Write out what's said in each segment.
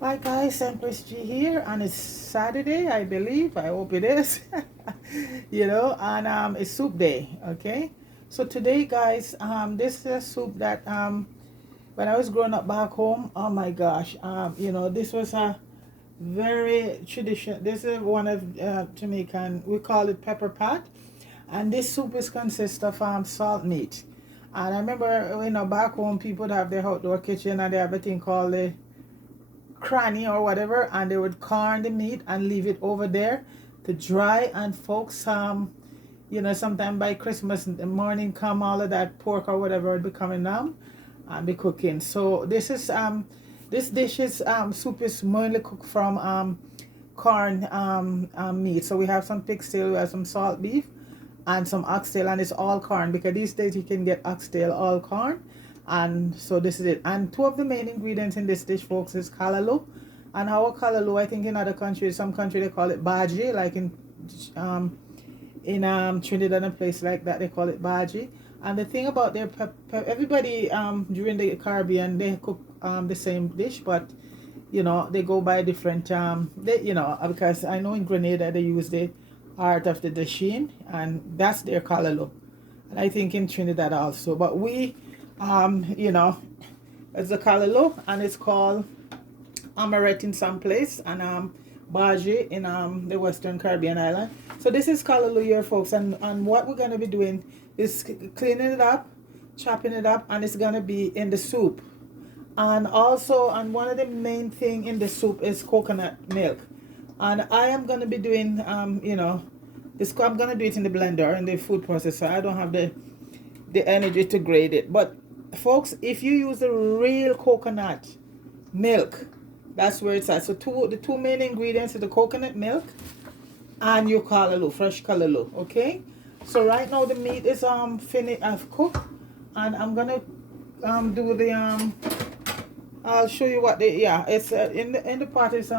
Hi guys, Empress G here, and it's Saturday, I believe. I hope it is. And it's soup day. Okay, so today, guys, this is a soup that when I was growing up back home, oh my gosh, this was a very traditional. This is one of Jamaican. We call it pepper pot, and this soup is consist of salt meat. And I remember, back home people would have their outdoor kitchen and they have a thing called the cranny or whatever, and they would corn the meat and leave it over there to dry. And folks, sometime by Christmas morning come, all of that pork or whatever would be coming down and be cooking. So this dish is soup is mainly cooked from corn meat. So we have some pigtail, we have some salt beef, and some oxtail, and it's all corn because these days you can get oxtail all corn. And so this is it. And two of the main ingredients in this dish, folks, is callaloo. And our callaloo, I think in other countries, some country they call it baji, like in Trinidad and a place like that, they call it baji. And the thing about their everybody during the Caribbean they cook the same dish, but they go by different because I know in Grenada they use the art of the dasheen, and that's their callaloo. And I think in Trinidad also, but we it's a callaloo, and it's called amaret in some place, and baji in the Western Caribbean island. So this is callaloo here, folks, and what we're gonna be doing is cleaning it up, chopping it up, and it's gonna be in the soup. And one of the main thing in the soup is coconut milk, and I am gonna be doing this. I'm gonna do it in the blender in the food processor. I don't have the energy to grate it, but folks, if you use the real coconut milk, that's where it's at. So the two main ingredients are the coconut milk and your callaloo, fresh callaloo. Okay, so right now the meat is finished, I've cooked, and I'm gonna do the I'll show you what they, yeah, it's in the pot is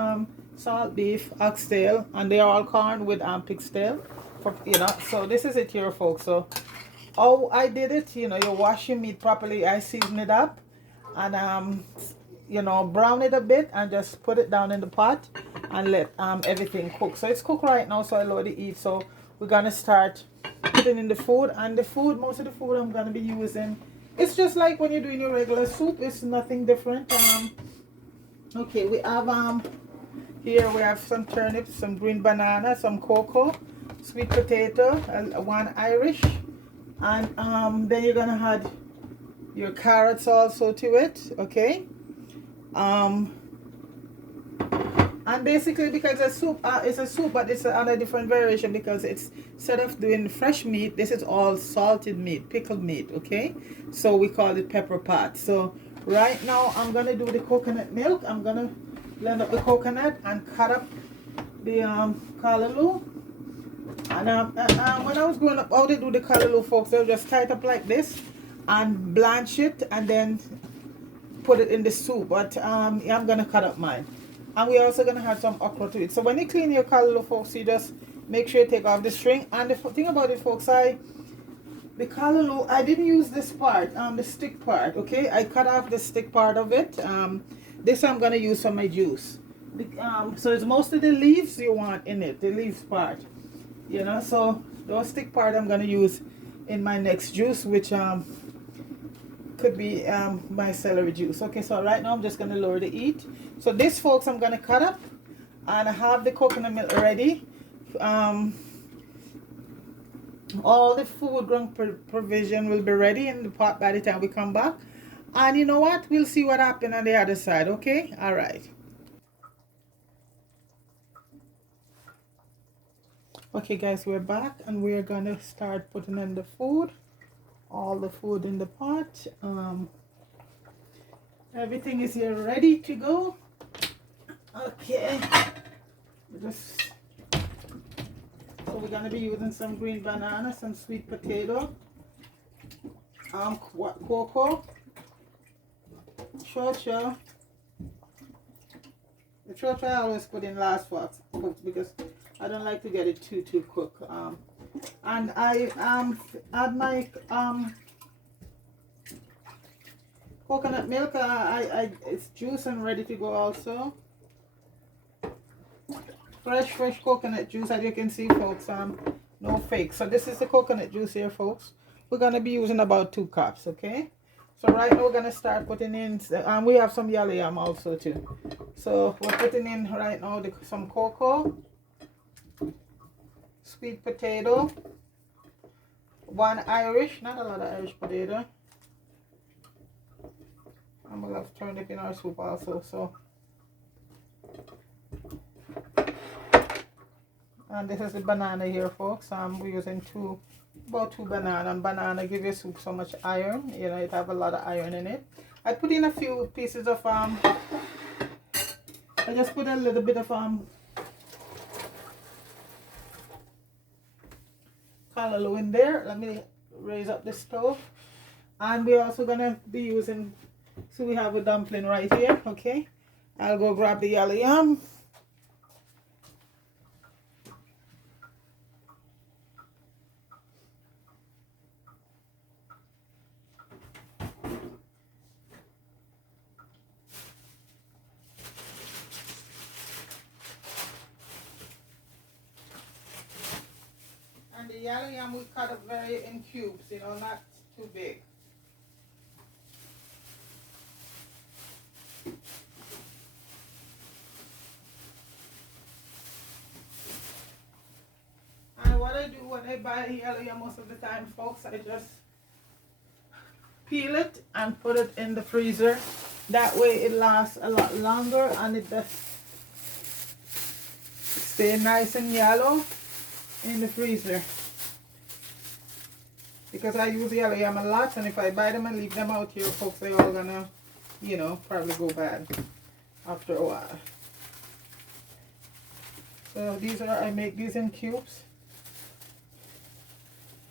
salt beef, oxtail, and they are all corn with pigtail, so this is it here, folks. So I did it, you wash your meat properly, I season it up, and brown it a bit, and just put it down in the pot and let everything cook. So it's cooked right now, so I load the eat. So we're gonna start putting in the food, and most of the food I'm gonna be using, it's just like when you're doing your regular soup. It's nothing different. Okay, we have here we have some turnips, some green banana, some cocoa, sweet potato, one Irish, and then you're gonna add your carrots also to it. Okay, and basically, because it's a soup, but it's on a different variation, because it's, instead of doing fresh meat, this is all salted meat, pickled meat. Okay, so we call it pepper pot. So right now I'm gonna do the coconut milk. I'm gonna blend up the coconut and cut up the callaloo. And when I was growing up, how they do the callaloo, folks, they'll just tie it up like this and blanch it and then put it in the soup. But yeah, I'm gonna cut up mine, and we're also gonna add some okra to it. So when you clean your callaloo, folks, you just make sure you take off the string. And the thing about it, folks, the callaloo, I didn't use this part, the stick part. Okay, I cut off the stick part of it. This I'm gonna use for my juice. So it's mostly the leaves you want in it, the leaves part. So the stick part I'm gonna use in my next juice, which could be my celery juice. Okay, so right now I'm just gonna lower the heat. So this, folks, I'm gonna cut up, and I have the coconut milk ready. All the food ground provision will be ready in the pot by the time we come back. And you know what? We'll see what happened on the other side. Okay, all right. Okay, guys, we're back, and we're gonna start putting in the food, all the food in the pot. Everything is here ready to go. Okay, so we're gonna be using some green banana, some sweet potato, cocoa, chocha. The chocha I always put in last for cooked, because I don't like to get it too cooked. And I add my coconut milk. It's juice and ready to go also. Fresh coconut juice, as you can see, folks. No fake. So this is the coconut juice here, folks. We're gonna be using about 2 cups, okay? So right now we're gonna start putting in, and we have some yellow yam also too. So we're putting in right now some cocoa, sweet potato, 1 Irish, not a lot of Irish potato. And we'll have turnip in our soup also. So, and this is the banana here, folks. We're using about 2 banana. And banana give your soup so much iron. You know, it have a lot of iron in it. I put in a few pieces of I just put a little bit of callaloo in there. Let me raise up the stove. And we're also gonna be using, so we have a dumpling right here, okay? I'll go grab the yellow yam. And the yellow yam we cut up very in cubes, you know, not too big. And what I do when I buy yellow yam most of the time, folks, I just peel it and put it in the freezer. That way it lasts a lot longer and it does stay nice and yellow in the freezer. Because I use yellow yam a lot, and if I buy them and leave them out here, folks, they're all gonna, you know, probably go bad after a while. So these are, I make these in cubes.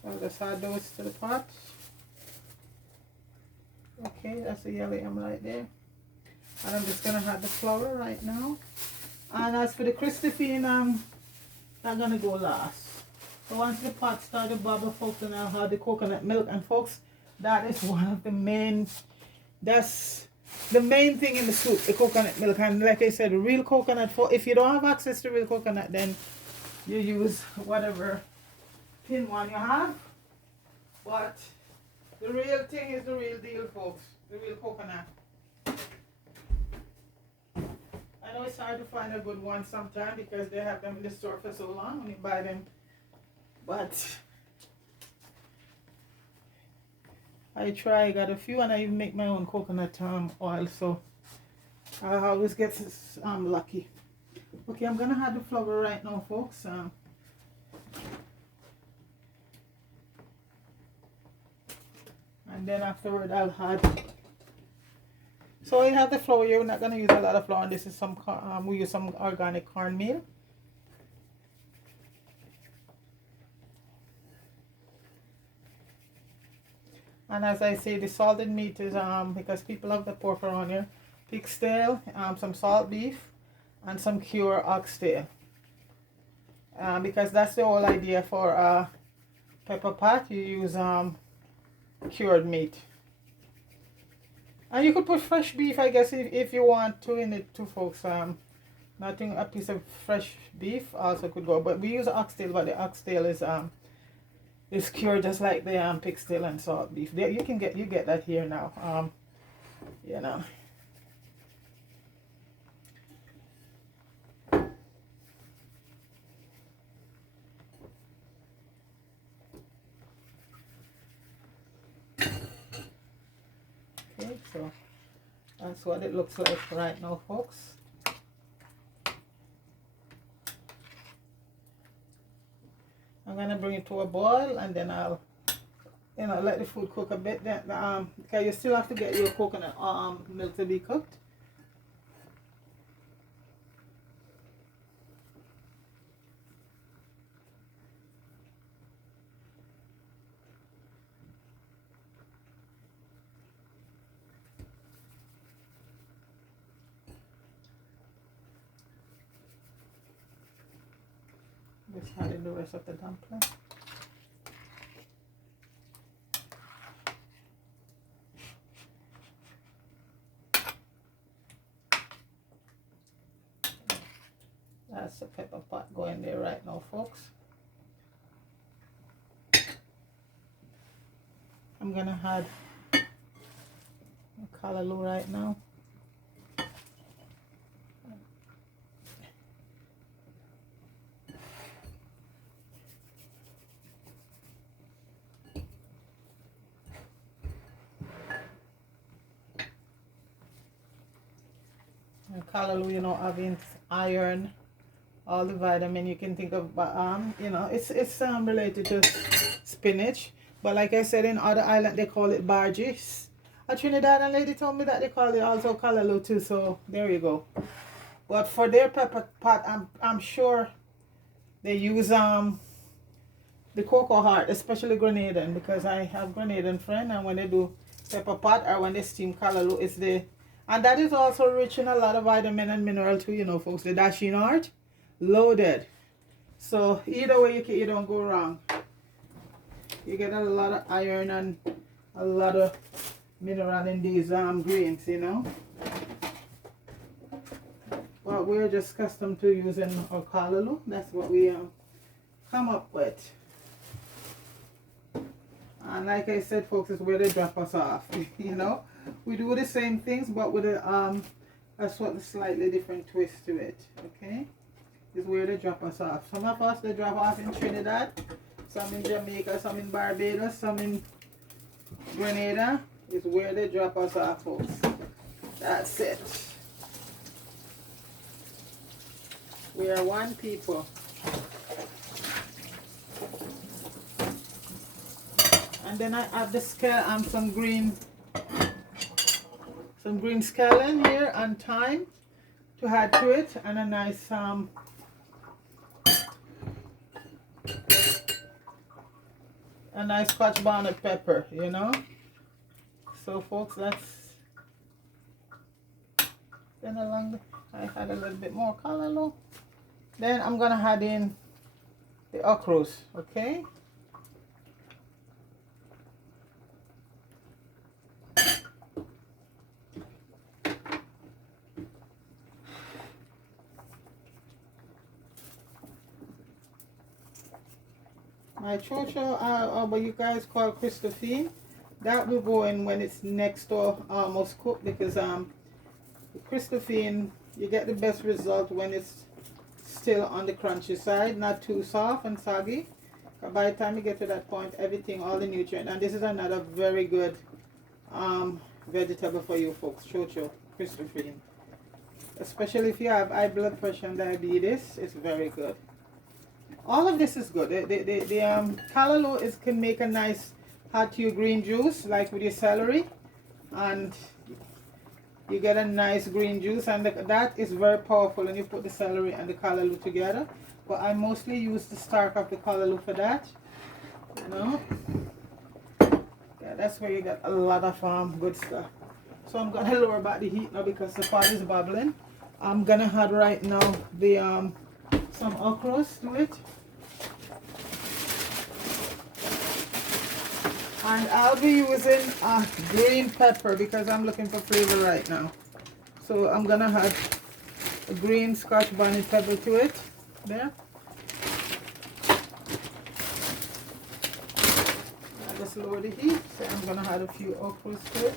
I'll just add those to the pot. Okay, that's the yellow yam right there. And I'm just gonna add the flour right now. And as for the Christophine, that's gonna go last. So once the pot starts to bubble, folks, then I'll have the coconut milk. And folks, that is one of the main, that's the main thing in the soup, the coconut milk. And like I said, real coconut, for if you don't have access to real coconut, then you use whatever tin one you have. But the real thing is the real deal, folks, the real coconut. I know it's hard to find a good one sometimes because they have them in the store for so long when you buy them. But I try, got a few, and I even make my own coconut oil, so I always get lucky. Okay, I'm gonna add the flour right now, folks. And then afterward I'll add. So I have the flour here. We're not gonna use a lot of flour. And this is some we use some organic cornmeal. And as I say, the salted meat is because people love the pork around here. Pig's tail, some salt beef, and some cured oxtail. Because that's the whole idea for pepper pot. You use cured meat. And you could put fresh beef, I guess, if you want to in it too, folks. Nothing, a piece of fresh beef also could go. But we use oxtail, but the oxtail is cured just like the pig's tail and salt beef. There, you get that here now. You know. Okay, so that's what it looks like right now, folks. I'm gonna bring it to a boil, and then I'll, you know, let the food cook a bit. Then, because you still have to get your coconut milk to be cooked. Just adding the rest of the dumpling. That's the pepper pot going there right now, folks. I'm gonna add callaloo right now. And callaloo, you know, having iron, all the vitamin you can think of, but you know, it's related to spinach. But like I said, in other islands they call it barges. A Trinidadian lady told me that they call it also callaloo too. So there you go. But for their pepper pot, I'm sure they use the cocoa heart, especially Grenadian, because I have Grenadian friend, and when they do pepper pot or when they steam callaloo, it's the, and that is also rich in a lot of vitamin and mineral too, you know, folks. The dasheen heart, loaded. So either way, you don't go wrong. You get a lot of iron and a lot of mineral in these greens, you know. But we're just accustomed to using our callaloo. That's what we come up with. And like I said, folks, is where they drop us off. You know, we do the same things, but with a slightly different twist to it. Okay, is where they drop us off. Some of us they drop off in Trinidad, some in Jamaica, some in Barbados, some in Grenada. Is where they drop us off, folks. That's it. We are one people. And then I have the scale, some green scallion here and thyme to add to it, and a nice Scotch bonnet pepper, you know. So folks, that's then I had a little bit more callaloo. Then I'm gonna add in the okras, okay. My chocho, what you guys call Christophine, that will go in when it's next door almost cooked, because the Christophine, you get the best result when it's still on the crunchy side, not too soft and soggy. But by the time you get to that point, everything, all the nutrients, and this is another very good vegetable for you folks, chocho, Christophine. Especially if you have high blood pressure and diabetes, it's very good. All of this is good. The callaloo can make a nice hot to green juice, like with your celery, and you get a nice green juice, and that is very powerful when you put the celery and the callaloo together. But I mostly use the stark of the callaloo for that, you know. Yeah, that's where you get a lot of good stuff. So I'm gonna lower back the heat now because the pot is bubbling. I'm gonna add right now the some okras to it. And I'll be using green pepper because I'm looking for flavor right now. So I'm gonna add a green Scotch bonnet pepper to it. There. I'll just lower the heat. So I'm gonna add a few okras to it.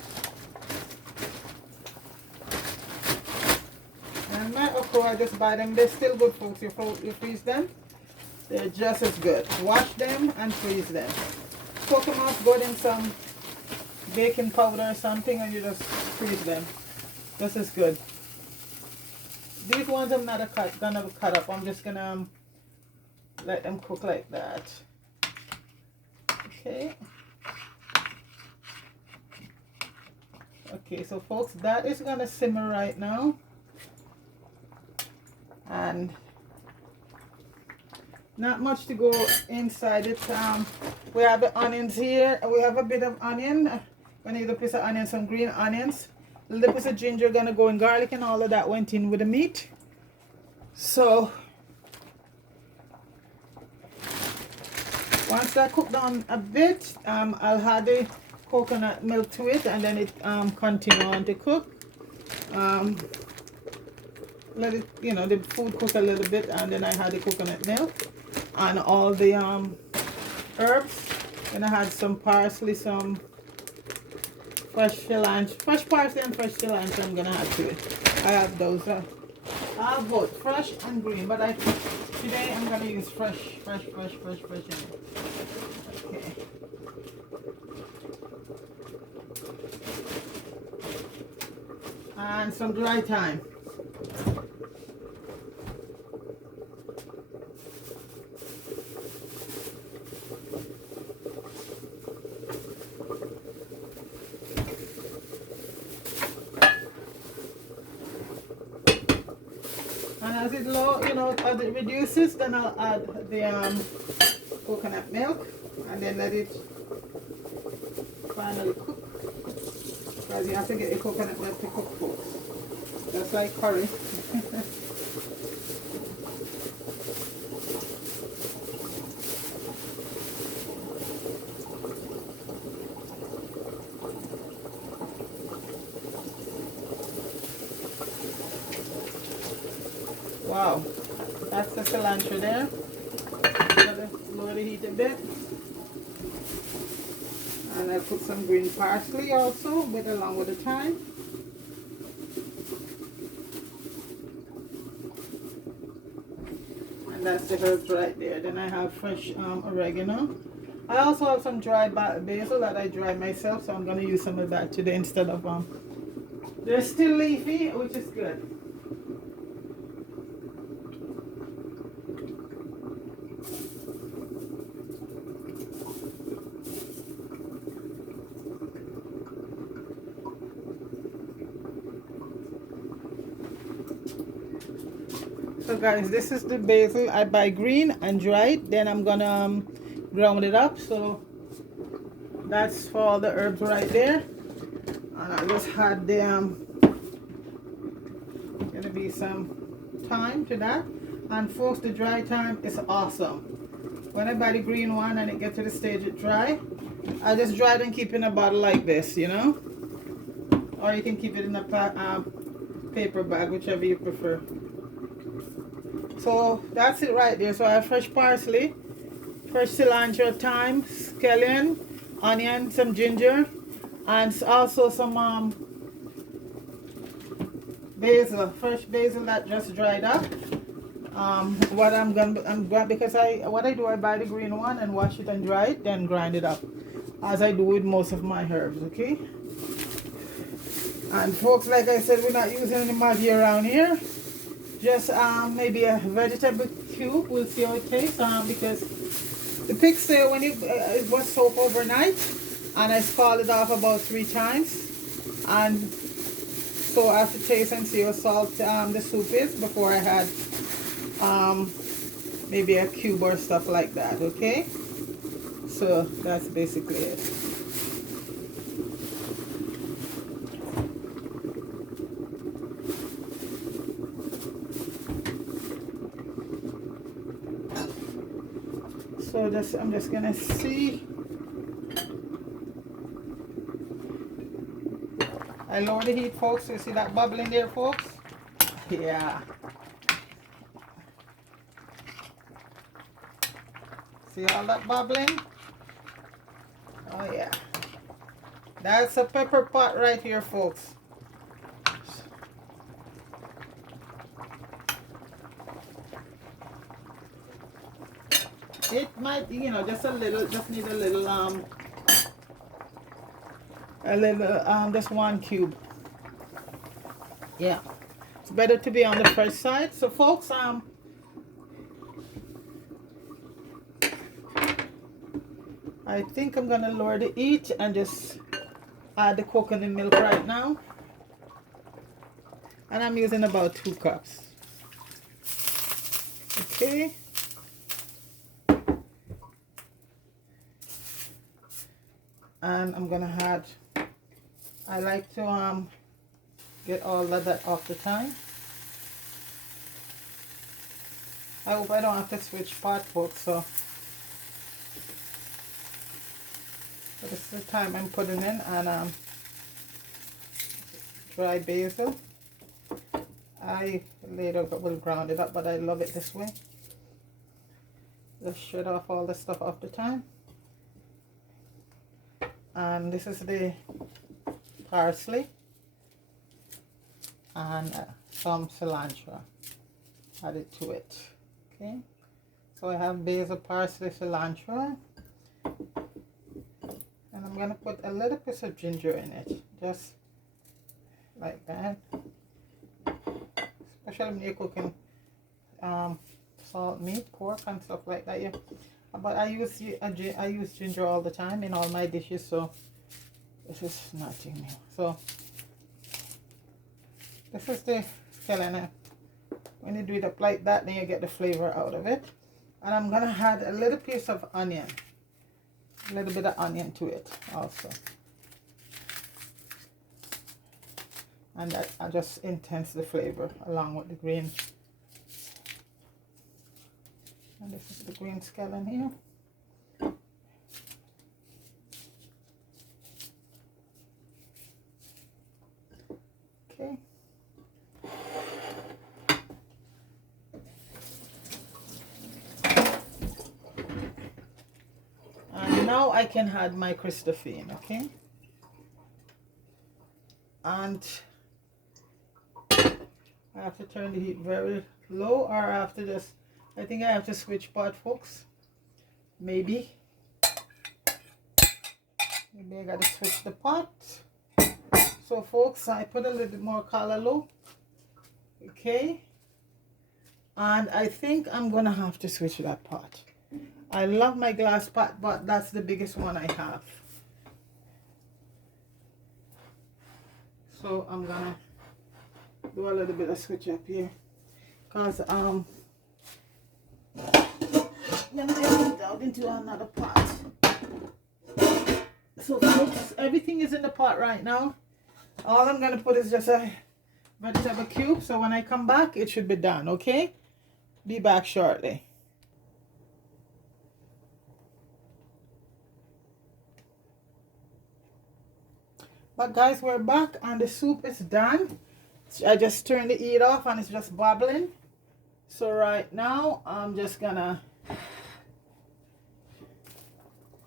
And my okra, I just buy them. They're still good, folks. You freeze them, they're just as good. Wash them and freeze them. Soak them off, good in some baking powder or something, and you just freeze them. This is good. These ones I'm not gonna cut up. I'm just gonna let them cook like that. Okay. Okay, so folks, that is gonna simmer right now. And not much to go inside it. We have the onions here. We have a bit of onion. We need a piece of onion, some green onions. A little piece of ginger gonna go in, garlic and all of that went in with the meat. So once that cooked down a bit, I'll add the coconut milk to it, and then it continue on to cook. let it, you know, the food cook a little bit, and then I had the coconut milk and all the herbs. Then I had some parsley, some fresh cilantro, fresh parsley and fresh cilantro. I'm gonna add to it. I have those. I have both fresh and green, but today I'm gonna use fresh. Okay. And some dry thyme. And as it low, you know, as it reduces, then I'll add the coconut milk and then let it finally cook. Because you have to get the coconut milk to cook, folks. Just like curry. Wow, that's the cilantro there. Lower the heat a bit. And I'll put some green parsley also along with the thyme. And that's the herbs right there. Then I have fresh oregano. I also have some dried basil that I dried myself, so I'm going to use some of that today instead of they're still leafy, which is good. So guys, this is the basil. I buy green and dried. Then I'm gonna ground it up. So that's for all the herbs right there. And I just had the gonna be some thyme to that. And folks, the dry thyme is awesome. When I buy the green one and it gets to the stage it dry, I just dry it and keep it in a bottle like this, you know. Or you can keep it in a paper bag, whichever you prefer. So that's it right there. So I have fresh parsley, fresh cilantro, thyme, scallion, onion, some ginger, and also some basil, fresh basil that just dried up. What I'm going because what I do, I buy the green one and wash it and dry it, then grind it up, as I do with most of my herbs. Okay. And folks, like I said, we're not using any Maggi around here. Just maybe a vegetable cube. We'll see how it tastes. Because the pigs say when it was soaked overnight, and I scalded it off about 3 times, and so I have to taste and see how salt the soup is before I had maybe a cube or stuff like that. Okay, so that's basically it. So I'm just gonna see. I lower the heat, folks. You see that bubbling there, folks? Yeah. See all that bubbling? Oh yeah. That's a pepper pot right here, folks. It might, you know, just need a little just 1 cube. Yeah, it's better to be on the fresh side. So folks, I think I'm gonna lower the heat and just add the coconut milk right now, and I'm using about 2 cups. Okay. And I'm gonna add, I like to get all of that off the time. I hope I don't have to switch pot, folks. So this is the time I'm putting in, and dry basil. I later will ground it up, but I love it this way. Just shred off all the stuff off the time. And this is the parsley and some cilantro added to it. Okay, so I have basil, parsley, cilantro, and I'm gonna put a little piece of ginger in it, just like that. Especially when you're cooking salt meat, pork, and stuff like that. Yeah, but I use ginger all the time in all my dishes, so this is nothing new. So this is the scallion. When you do it up like that, then you get the flavor out of it. And I'm gonna add a little piece of onion, a little bit of onion to it also, and that just intense the flavor along with the green. And this is the green scallion here. Okay. And now I can add my Christophine, okay? And I have to turn the heat very low, or I have to just, I think I have to switch pot, folks. Maybe I gotta switch the pot. So folks, I put a little bit more callaloo, okay? And I think I'm gonna have to switch that pot. I love my glass pot, but that's the biggest one I have. So I'm gonna do a little bit of switch up here, cause then I put it out into another pot. So folks, everything is in the pot right now. All I'm gonna put is just a vegetable cube, so when I come back it should be done. Okay, be back shortly. But guys, we're back and the soup is done. I just turned the heat off and it's just bubbling. So right now I'm just gonna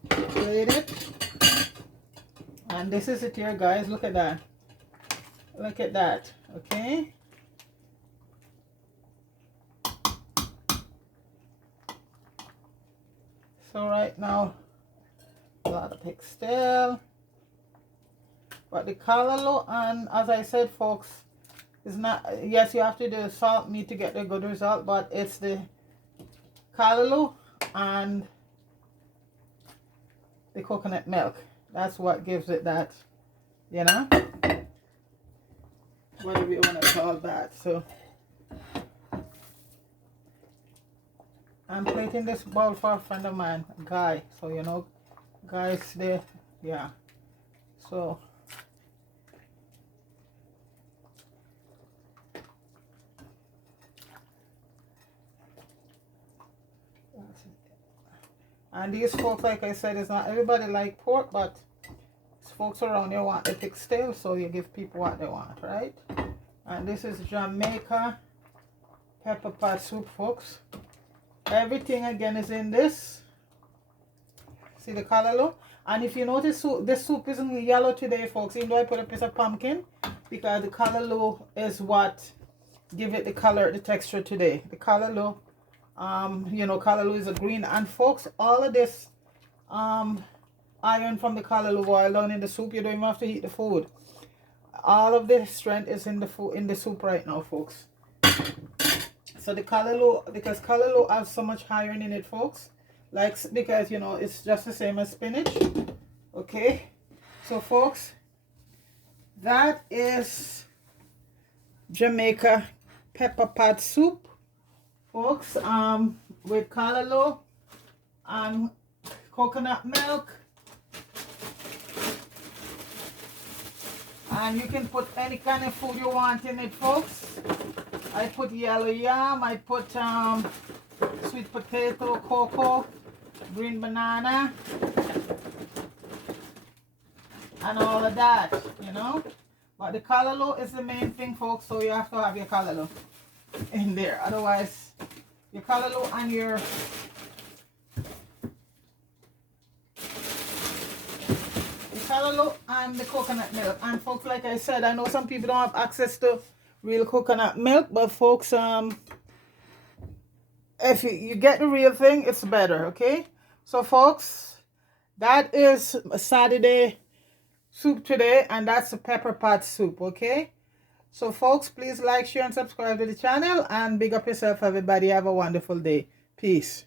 plate it. And this is it here, guys. Look at that. Look at that. Okay. So right now, a lot of pig still. But the callaloo, and as I said, folks, is not, yes, you have to do salt meat to get the good result, but it's the callaloo and the coconut milk. That's what gives it that, you know, whatever you want to call that. So I'm plating this bowl for a friend of mine, Guy. So you know, guys, there, yeah. So and these folks, like I said, it's not everybody like pork, but folks around here want the pig stale, so you give people what they want, right? And this is Jamaica pepper pot soup, folks. Everything again is in this. See the callaloo? And if you notice, this soup isn't yellow today, folks, even though I put a piece of pumpkin, because the callaloo is what give it the color, the texture today. The callaloo, you know, callaloo is a green. And folks, all of this iron from the callaloo oil down in the soup, you don't even have to heat the food. All of the strength is in the food, in the soup right now, folks. So the callaloo, because callaloo has so much iron in it, folks, like, because you know it's just the same as spinach. Okay, so folks, that is Jamaica pepper pot soup, folks, with callaloo and coconut milk. And you can put any kind of food you want in it, folks. I put yellow yam, I put sweet potato, cocoa, green banana, and all of that, you know. But the callaloo is the main thing, folks, so you have to have your callaloo in there. Otherwise, your callaloo and your callaloo and the coconut milk. And folks, like I said, I know some people don't have access to real coconut milk, but folks, if you get the real thing, it's better, okay? So folks, that is a Saturday soup today, and that's a pepper pot soup, okay? So folks, please like, share, and subscribe to the channel, and big up yourself, everybody. Have a wonderful day. Peace.